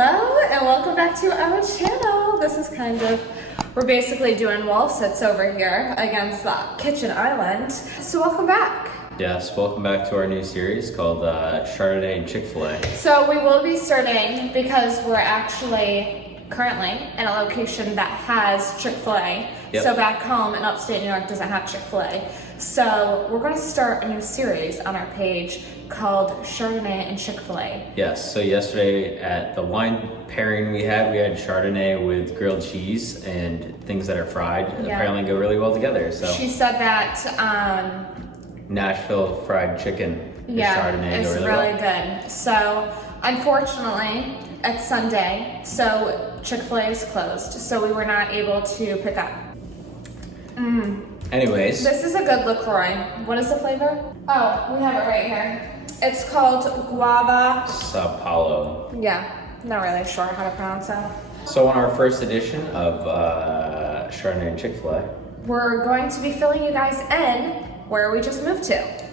Hello and welcome back to our channel. This is we're basically doing wall sits over here against the kitchen island. So welcome back. Yes, welcome back to our new series called Chardonnay and Chick-Fil-A. So we will be starting because we're actually currently in a location that has Chick-Fil-A. Yep. So back home in upstate New York doesn't have Chick-Fil-A. So we're going to start a new series on our page called Chardonnay and Chick-Fil-A. Yes, so yesterday at the wine pairing we had Chardonnay with grilled cheese and things that are fried. Yeah. Apparently go really well together. So She said that Nashville fried chicken and Chardonnay it's go really well. good. So unfortunately, it's Sunday, so Chick-fil-A is closed. So we were not able to pick up. Anyways, This is a good LaCroix. What is the flavor? Oh, we have it right here. It's called guava. Sao Paulo. Yeah, not really sure how to pronounce that. So on our first edition of Chardonnay and Chick-Fil-A, We're going to be filling you guys in where we just moved to.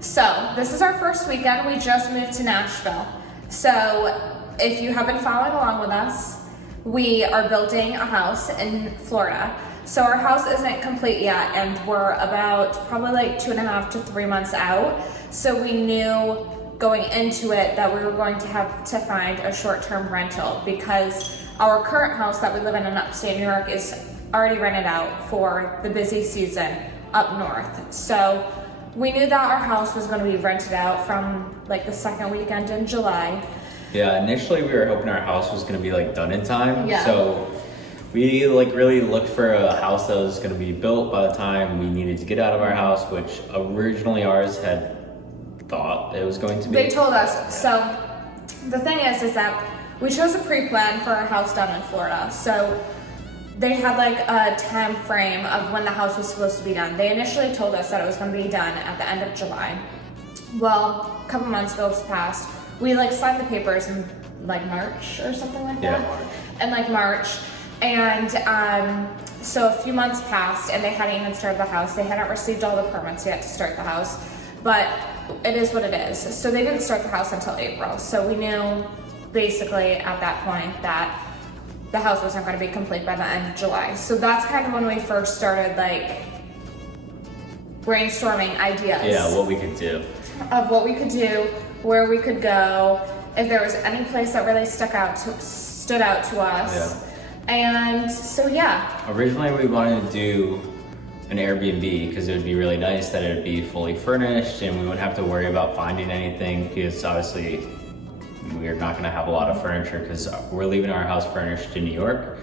So this is our first weekend. We just moved to Nashville. So if you have been following along with us, we are building a house in Florida. So our house isn't complete yet, and we're about probably like 2.5 to 3 months out. So we knew going into it that we were going to have to find a short-term rental because our current house that we live in upstate New York is already rented out for the busy season up north. So we knew that our house was going to be rented out from like the second weekend in July. yeah, initially we were hoping our house was going to be like done in time. Yeah. So we like really looked for a house that was going to be built by the time we needed to get out of our house, which originally ours had thought it was going to be. They told us. So the thing is that we chose a pre-plan for our house down in Florida. So they had like a time frame of when the house was supposed to be done. They initially told us that it was going to be done at the end of July. Well, a couple months ago passed. We like signed the papers in like March or something like that. Yeah, March. In like March. And so a few months passed and they hadn't even started the house. They hadn't received all the permits yet to start the house, but it is what it is. So they didn't start the house until April. So we knew basically at that point that the house wasn't going to be complete by the end of July. So that's kind of when we first started like brainstorming ideas. Yeah, what we could do. Of what we could do, where we could go, if there was any place that really stood out to us. Yeah. And so Originally we wanted to do an Airbnb because it would be really nice that it would be fully furnished and we wouldn't have to worry about finding anything because obviously we're not going to have a lot of furniture because we're leaving our house furnished in New York.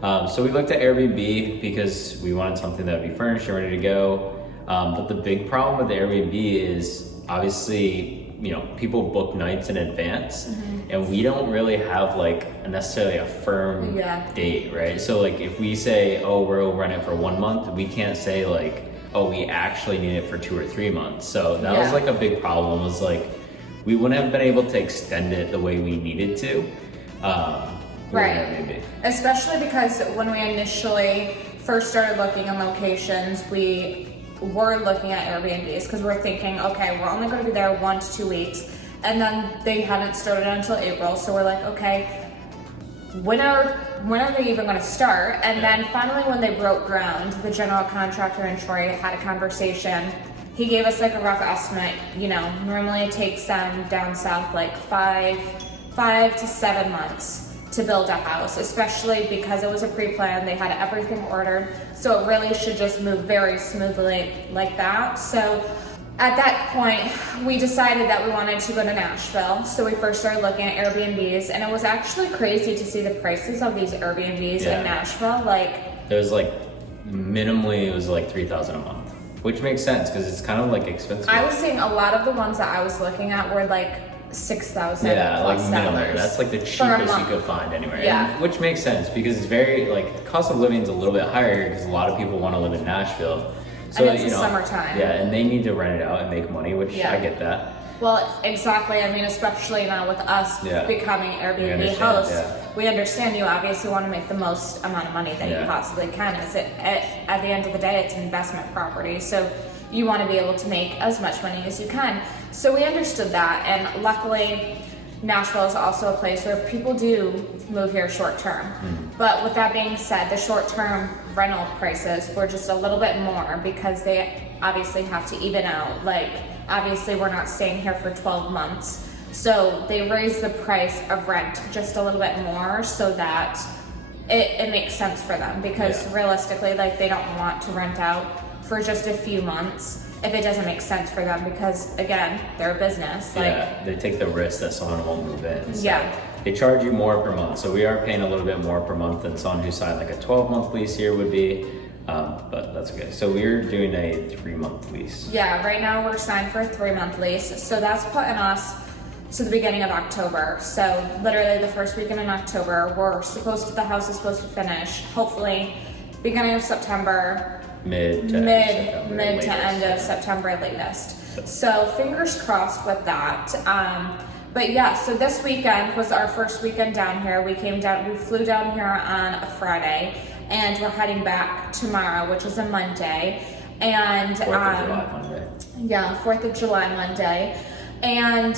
So we looked at Airbnb because we wanted something that would be furnished and ready to go. But the big problem with the Airbnb is obviously, people book nights in advance and we don't really have like necessarily a firm date, right? So like if we say, oh, we'll rent it for 1 month, we can't say like, oh, we actually need it for 2 or 3 months. So that was like a big problem, was like, we wouldn't have been able to extend it the way we needed to. right. Especially because when we initially first started looking at locations, we were looking at Airbnbs because we're thinking, okay, we're only going to be there 1 to 2 weeks, and then they hadn't started until April. So we're like, okay, when are they even going to start? And then finally, when they broke ground, the general contractor in Troy had a conversation. He gave us like a rough estimate. Normally it takes them down south like 5 to 7 months to build a house, especially because it was a pre-plan. They had everything ordered, so it really should just move very smoothly like that. So at that point, we decided that we wanted to go to Nashville. So we first started looking at Airbnbs, and it was actually crazy to see the prices of these Airbnbs in Nashville. Like, it was like minimally, it was like $3,000 a month, which makes sense because it's kind of like expensive. I was seeing a lot of the ones that I was looking at were like $6,000 like plus minimum. dollars. That's like the cheapest you could find anywhere. Yeah. And, which makes sense because it's very like the cost of living is a little bit higher because a lot of people want to live in Nashville. So and it's the summertime. Yeah, and they need to rent it out and make money, which I get that. Well, exactly. I mean, especially now with us becoming Airbnb hosts, we understand you obviously want to make the most amount of money that you possibly can. At the end of the day, it's an investment property. So you want to be able to make as much money as you can. So we understood that, and luckily Nashville is also a place where people do move here short term. But with that being said, the short term rental prices were just a little bit more because they obviously have to even out. Like, obviously we're not staying here for 12 months. So they raised the price of rent just a little bit more so that it makes sense for them, because realistically, like, they don't want to rent out for just a few months if it doesn't make sense for them, because again, they're a business. Like, they take the risk that someone won't move in. So yeah. They charge you more per month. So we are paying a little bit more per month than someone who signed like a 12-month lease here would be. But that's okay. So we're doing a 3-month lease. Yeah, right now we're signed for a 3-month lease. So that's putting us to the beginning of October. So literally the first weekend in October, the house is supposed to finish, hopefully beginning of September, mid to end of September latest. So fingers crossed with that. But yeah, so this weekend was our first weekend down here. We flew down here on a Friday, and we're heading back tomorrow, which is a Monday. And 4th of July Monday. Yeah, 4th of July Monday. And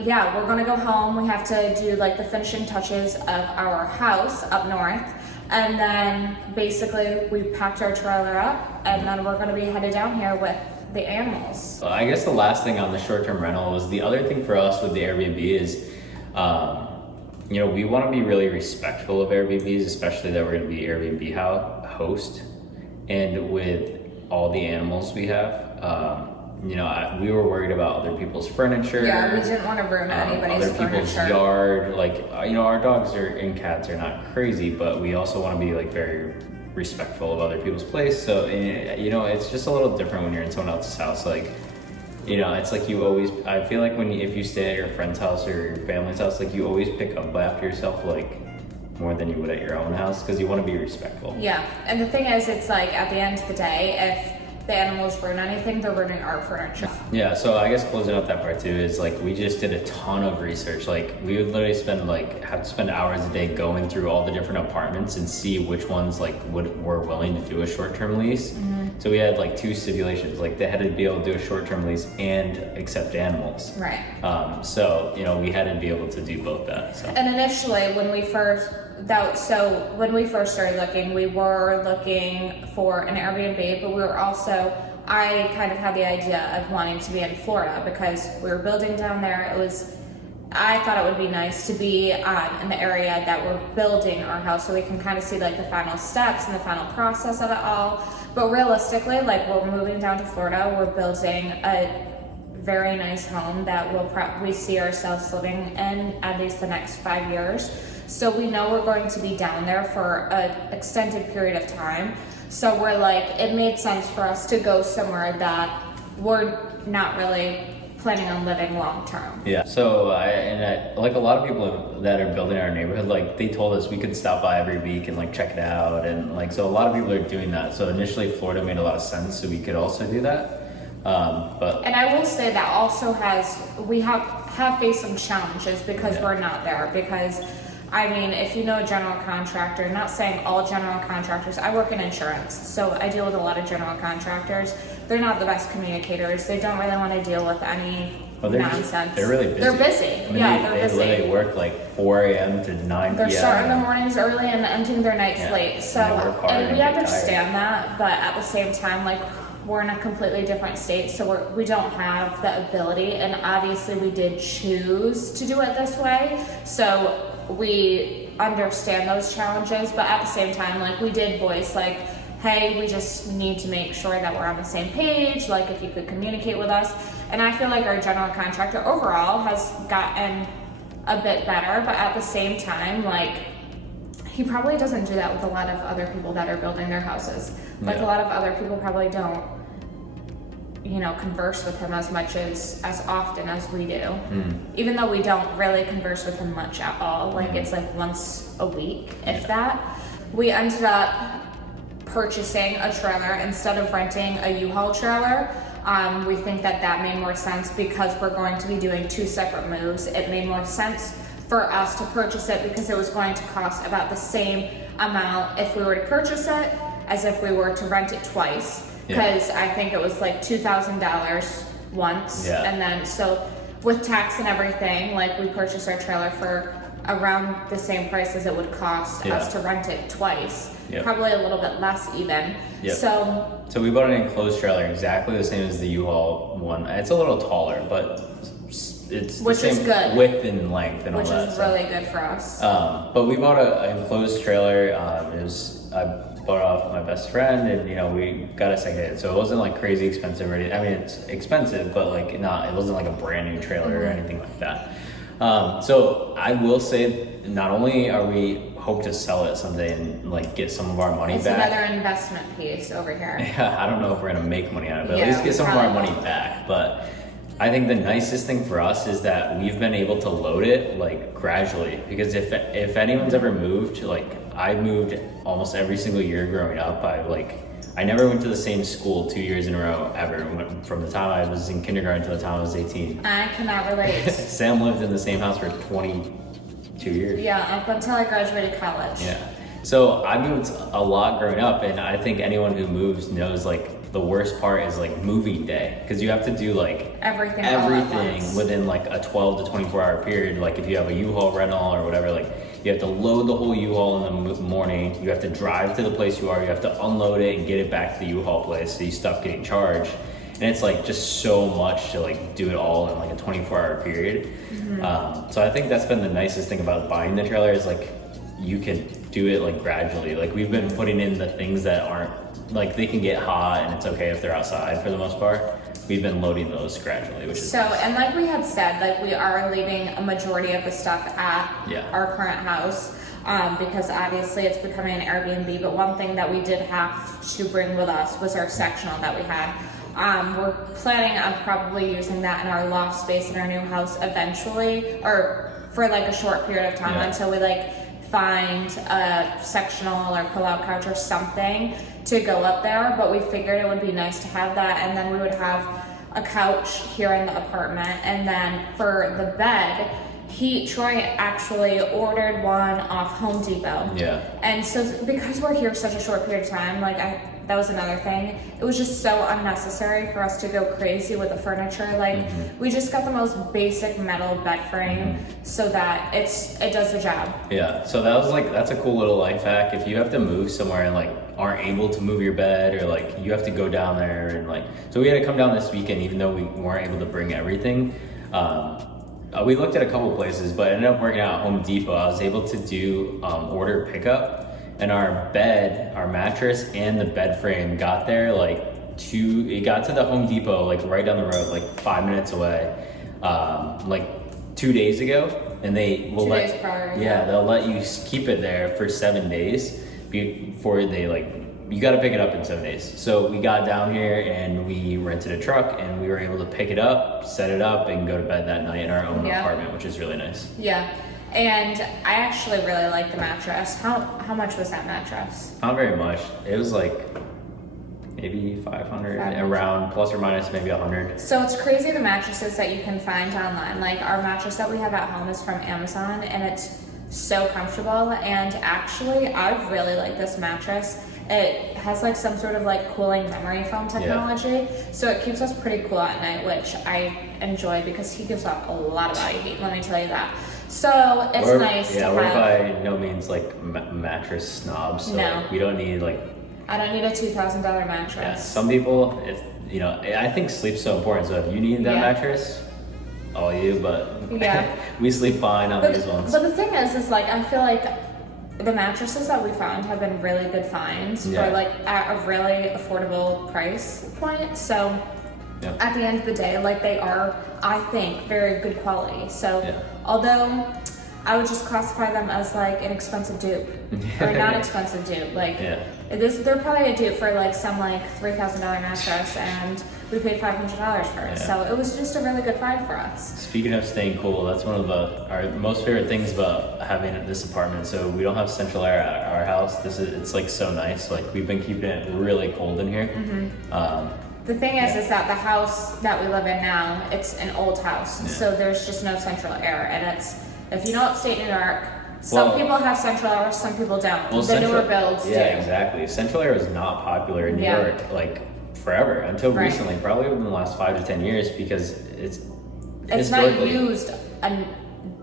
yeah, we're gonna go home. We have to do like the finishing touches of our house up north. And then basically we packed our trailer up, and then we're gonna be headed down here with the animals. Well, I guess the last thing on the short-term rental was the other thing for us with the Airbnb is, you know, we want to be really respectful of Airbnbs, especially that we're going to be Airbnb host. And with all the animals we have, you know, we were worried about other people's furniture. Yeah, we didn't want to ruin anybody's other people's furniture. yard. Like, you know, our dogs and cats are not crazy, but we also want to be like very respectful of other people's place. So, you know, it's just a little different when you're in someone else's house. Like, you know, it's like I feel like if you stay at your friend's house or your family's house, like, you always pick up after yourself, like, more than you would at your own house, because you want to be respectful. Yeah, and the thing is, it's like, at the end of the day, if the animals ruin anything, they're ruining our furniture. Yeah, so I guess closing out that part too is like, we just did a ton of research. Like, we would literally have to spend hours a day going through all the different apartments and see which ones like were willing to do a short-term lease. So we had like 2 stipulations, like they had to be able to do a short-term lease and accept animals. Right. So, you know, we had to be able to do both that. So. And initially, when we first started looking, we were looking for an Airbnb, but I kind of had the idea of wanting to be in Florida because we were building down there. I thought it would be nice to be in the area that we're building our house, so we can kind of see like the final steps and the final process of it all. But realistically, like, we're moving down to Florida, we're building a very nice home that we see ourselves living in at least the next 5 years. So we know we're going to be down there for an extended period of time. So we're like, it made sense for us to go somewhere that we're not really planning on living long term. Yeah. So like a lot of people that are building our neighborhood, like, they told us we could stop by every week and like check it out, and like, so a lot of people are doing that. So initially Florida made a lot of sense, so we could also do that. And I will say that also we have faced some challenges because we're not there. Because I mean, if you know a general contractor, not saying all general contractors, I work in insurance, so I deal with a lot of general contractors. They're not the best communicators. They don't really want to deal with any nonsense. They're really busy. They're busy. I mean, they're busy. They literally work like 4 a.m. to 9 p.m. They're starting their mornings early and ending their nights late. So, and we understand that, but at the same time, like, we're in a completely different state, so we don't have the ability, and obviously we did choose to do it this way. So we understand those challenges, but at the same time, like, we did voice like, hey, we just need to make sure that we're on the same page, like, if you could communicate with us. And I feel like our general contractor overall has gotten a bit better, but at the same time, like, he probably doesn't do that with a lot of other people that are building their houses. Like, a lot of other people probably don't, you know, converse with him as often as we do. Even though we don't really converse with him much at all. Like, it's like once a week, if that. We ended up purchasing a trailer instead of renting a U-Haul trailer. We think that made more sense because we're going to be doing 2 separate moves. It made more sense for us to purchase it because it was going to cost about the same amount if we were to purchase it as if we were to rent it twice. Because I think it was like $2,000 once, and then so with tax and everything, like we purchased our trailer for around the same price as it would cost us to rent it twice. Probably a little bit less even. So we bought an enclosed trailer exactly the same as the U-Haul one. It's a little taller, but it's the same width and length and all that. Which is really good for us. But we bought an enclosed trailer. I bought it off my best friend, and we got a second, so it wasn't like crazy expensive or anything. I mean, it's expensive, but like it wasn't like a brand new trailer or anything like that. So I will say, not only are we hope to sell it someday and like get some of our money back. It's another investment piece over here. Yeah, I don't know if we're gonna make money on it, but at least get some of our money back. But I think the nicest thing for us is that we've been able to load it like gradually, because if anyone's ever moved, like I moved almost every single year growing up. I never went to the same school 2 years in a row ever, from the time I was in kindergarten to the time I was 18. I cannot relate. Sam lived in the same house for 22 years. Yeah, up until I graduated college. Yeah. So I moved a lot growing up, and I think anyone who moves knows like the worst part is like moving day, because you have to do like everything within like a 12 to 24 hour period. Like if you have a U-Haul rental or whatever, like you have to load the whole U-Haul in the morning, you have to drive to the place you are, you have to unload it and get it back to the U-Haul place so you stop getting charged. And it's like just so much to like do it all in like a 24-hour period. So I think that's been the nicest thing about buying the trailer, is like you can do it like gradually. Like we've been putting in the things that aren't like, they can get hot and it's okay if they're outside for the most part. We've been loading those gradually, which is nice. And like we had said, like we are leaving a majority of the stuff at our current house, because obviously it's becoming an Airbnb. But one thing that we did have to bring with us was our sectional that we had. We're planning on probably using that in our loft space in our new house eventually, or for like a short period of time until we like find a sectional or pull-out couch or something to go up there. But we figured it would be nice to have that, and then we would have a couch here in the apartment. And then for the bed, Troy actually ordered one off Home Depot. And so because we're here such a short period of time, like that was another thing. It was just so unnecessary for us to go crazy with the furniture. Like we just got the most basic metal bed frame so that it does the job. Yeah, so that's a cool little life hack. If you have to move somewhere and like aren't able to move your bed, or like you have to go down there and like, so we had to come down this weekend even though we weren't able to bring everything. We looked at a couple places, but ended up working out at Home Depot. I was able to do order pickup. And our bed, our mattress, and the bed frame got there it got to the Home Depot like right down the road, like 5 minutes away, like 2 days ago. And they will 2 days prior. They'll let you keep it there for 7 days before they you got to pick it up in 7 days. So we got down here and we rented a truck, and we were able to pick it up, set it up, and go to bed that night in our own apartment, which is really nice. Yeah. And I actually really like the mattress. How much was that mattress? Not very much. It was like maybe 500, around plus or minus maybe 100. So it's crazy the mattresses that you can find online. Like our mattress that we have at home is from Amazon, and it's so comfortable. And actually, I really like this mattress. It has like some sort of like cooling memory foam technology, so it keeps us pretty cool at night, which I enjoy because he gives off a lot of body heat, let me tell you that. So it's nice to have. We're by no means like mattress snobs, so like, we don't need like. I don't need a $2,000 mattress. Yeah, some people, I think sleep's so important. So if you need that mattress, all you, but we sleep fine on these ones. But the thing is like I feel like the mattresses that we found have been really good finds for like at a really affordable price point. So at the end of the day, like they are, I think, very good quality. So although I would just classify them as like an expensive dupe or not expensive dupe, like they're probably a dupe for like some like $3,000 mattress, and we paid $500 for it. So it was just a really good find for us. Speaking of staying cool, that's one of our most favorite things about having this apartment. So we don't have central air at our house. It's like so nice. Like we've been keeping it really cold in here. The thing is that the house that we live in now, it's an old house, so there's just no central air, and if you know upstate New York, some people have central air, some people don't. The newer builds do. Yeah, exactly. Central air is not popular in New York, like forever, until recently, probably within the last 5 to 10 years, because It's not historically, used,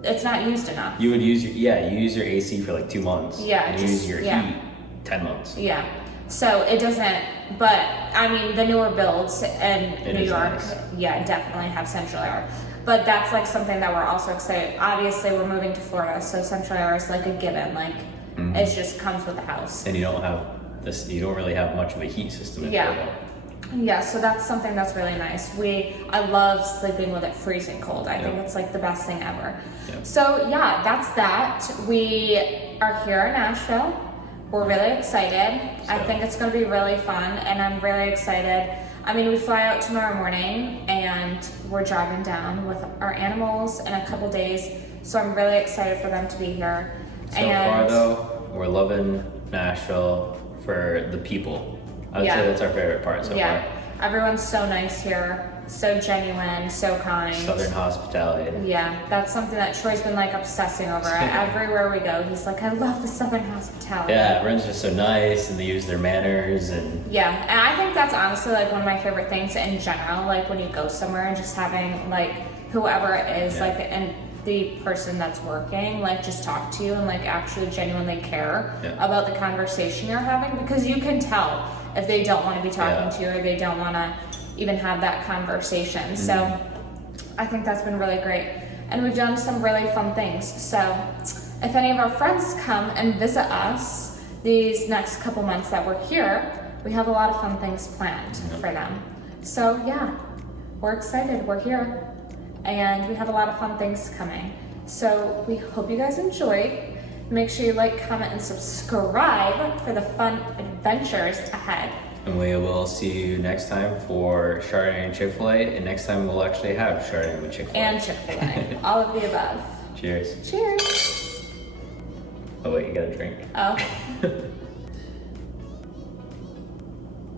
it's not used enough. You would use you use your AC for like 2 months. Yeah, And you use your yeah. heat 10 months. Yeah. So it doesn't, but I mean, the newer builds in New York, nice. yeah, definitely have central air. But that's like something that we're also excited. Obviously, we're moving to Florida, so central air is like a given. Like, it just comes with the house. And you don't have this. You don't really have much of a heat system in Yeah. Florida. Yeah, so that's something that's really nice. I love sleeping with it freezing cold. I think it's like the best thing ever. Yep. So yeah, that's that. We are here in Nashville. We're really excited. I think it's going to be really fun, and I'm really excited. I mean, we fly out tomorrow morning, and we're driving down with our animals in a couple days. So I'm really excited for them to be here. So far, though, we're loving Nashville for the people. I would say that's our favorite part so far. Everyone's so nice here, so genuine, so kind. Southern hospitality. Yeah, that's something that Troy's been like obsessing over. Everywhere we go, he's like, I love the Southern hospitality. Yeah, everyone's just so nice, and they use their manners and. Yeah, and I think that's honestly like one of my favorite things in general. Like when you go somewhere and just having like whoever it is, like and the person that's working, like just talk to you and like actually genuinely care about the conversation you're having, because you can tell if they don't want to be talking to you or they don't want to even have that conversation. So I think that's been really great. And we've done some really fun things. So if any of our friends come and visit us these next couple months that we're here, we have a lot of fun things planned for them. So yeah, we're excited. We're here. And we have a lot of fun things coming. So we hope you guys enjoyed. Make sure you like, comment, and subscribe for the fun adventures ahead. And we will see you next time for Chardonnay and Chick-Fil-A. And next time we'll actually have Chardonnay with Chick-Fil-A. And Chick-fil-A. All of the above. Cheers. Cheers. Oh wait, you gotta drink. Oh.